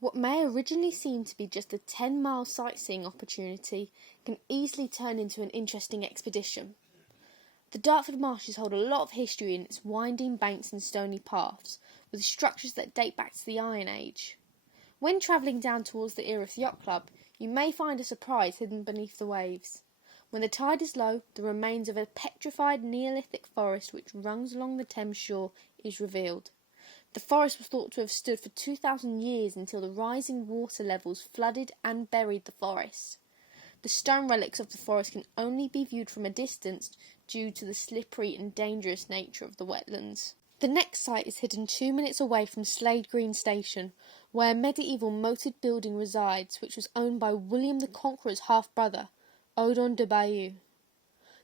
What may originally seem to be just a 10-mile sightseeing opportunity can easily turn into an interesting expedition. The Dartford marshes hold a lot of history in its winding banks and stony paths, with structures that date back to the Iron Age. When travelling down towards the Erith Yacht Club, you may find a surprise hidden beneath the waves. When the tide is low, the remains of a petrified Neolithic forest which runs along the Thames shore is revealed. The forest was thought to have stood for 2,000 years until the rising water levels flooded and buried the forest. The stone relics of the forest can only be viewed from a distance due to the slippery and dangerous nature of the wetlands. The next site is hidden 2 minutes away from Slade Green Station, where a medieval moated building resides which was owned by William the Conqueror's half-brother, Odon de Bayeux.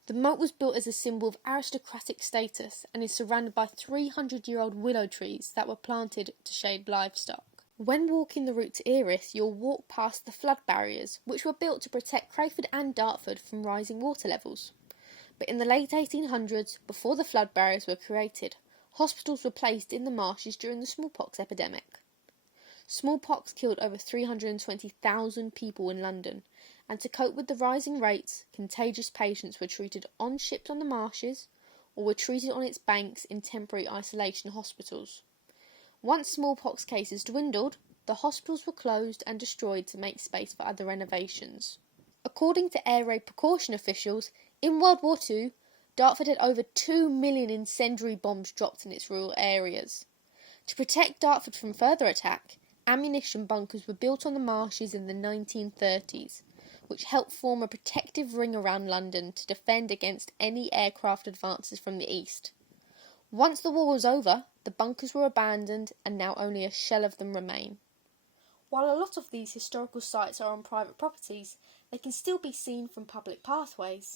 The moat was built as a symbol of aristocratic status and is surrounded by 300-year-old willow trees that were planted to shade livestock. When walking the route to Erith, you'll walk past the flood barriers, which were built to protect Crayford and Dartford from rising water levels. But in the late 1800s, before the flood barriers were created, hospitals were placed in the marshes during the smallpox epidemic. Smallpox killed over 320,000 people in London, and to cope with the rising rates, contagious patients were treated on ships on the marshes or were treated on its banks in temporary isolation hospitals. Once smallpox cases dwindled, the hospitals were closed and destroyed to make space for other renovations. According to air raid precaution officials, in World War II, Dartford had over 2 million incendiary bombs dropped in its rural areas. To protect Dartford from further attack, ammunition bunkers were built on the marshes in the 1930s, which helped form a protective ring around London to defend against any aircraft advances from the east. Once the war was over, the bunkers were abandoned and now only a shell of them remain. While a lot of these historical sites are on private properties, they can still be seen from public pathways.